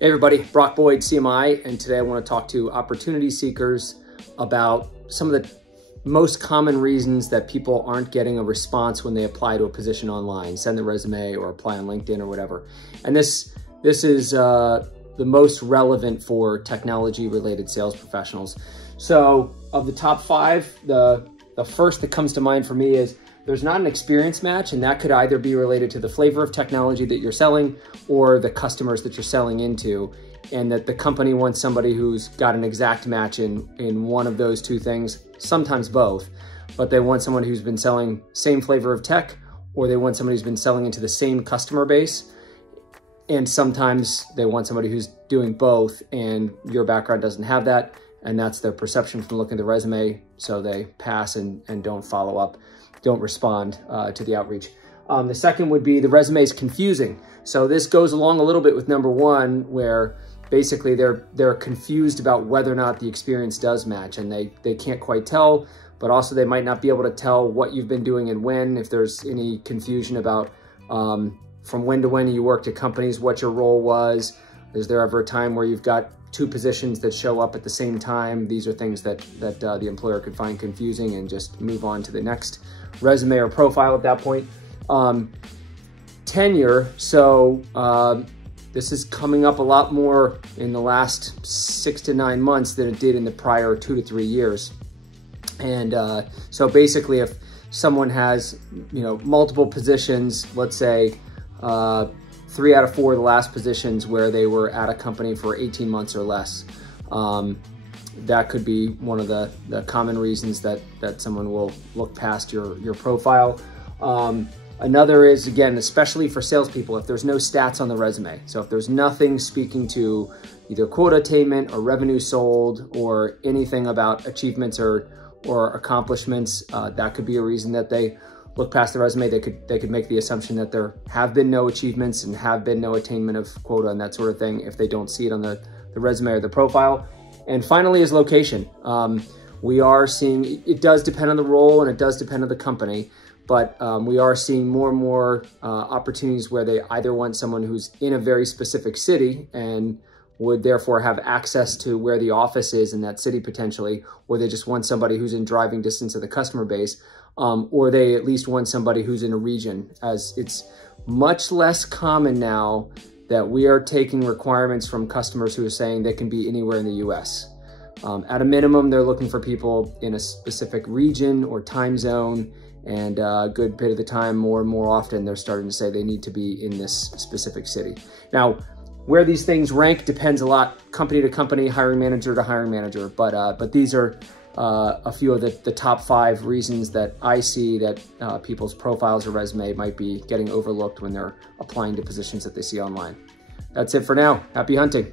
Hey everybody, Brock Boyd, CMI, and today I want to talk to opportunity seekers about some of the most common reasons that people aren't getting a response when they apply to a position online, send the resume or apply on LinkedIn or whatever. And this is the most relevant for technology-related sales professionals. So of the top five, the first that comes to mind for me is there's not an experience match, and that could either be related to the flavor of technology that you're selling or the customers that you're selling into, and that the company wants somebody who's got an exact match in one of those two things, sometimes both, but they want someone who's been selling same flavor of tech, or they want somebody who's been selling into the same customer base, and sometimes they want somebody who's doing both, and your background doesn't have that, and that's their perception from looking at the resume, so they pass and don't follow up. Don't respond to the outreach. The second would be the resume is confusing. So this goes along a little bit with number one, where basically they're confused about whether or not the experience does match, and they can't quite tell, but also they might not be able to tell what you've been doing and when, if there's any confusion about from when to when you worked at companies, what your role was. Is there ever a time where you've got two positions that show up at the same time? These are things that the employer could find confusing and just move on to the next resume or profile at that point. Tenure, so this is coming up a lot more in the last 6 to 9 months than it did in the prior 2 to 3 years. And so basically if someone has, multiple positions, let's say 3 out of 4 of the last positions where they were at a company for 18 months or less. That could be one of the common reasons that someone will look past your profile. Another is, again, especially for salespeople, if there's no stats on the resume. So if there's nothing speaking to either quota attainment or revenue sold or anything about achievements or accomplishments, that could be a reason that they look past the resume. They could make the assumption that there have been no achievements and have been no attainment of quota and that sort of thing if they don't see it on the resume or the profile. And finally is location. We are seeing, it does depend on the role and it does depend on the company, but we are seeing more and more opportunities where they either want someone who's in a very specific city and would therefore have access to where the office is in that city potentially, or they just want somebody who's in driving distance of the customer base, or they at least want somebody who's in a region, as it's much less common now that we are taking requirements from customers who are saying they can be anywhere in the US. At a minimum, they're looking for people in a specific region or time zone, and a good bit of the time, more and more often, they're starting to say they need to be in this specific city. Now, where these things rank depends a lot, company to company, hiring manager to hiring manager, but these are a few of the top 5 reasons that I see that people's profiles or resume might be getting overlooked when they're applying to positions that they see online. That's it for now. Happy hunting.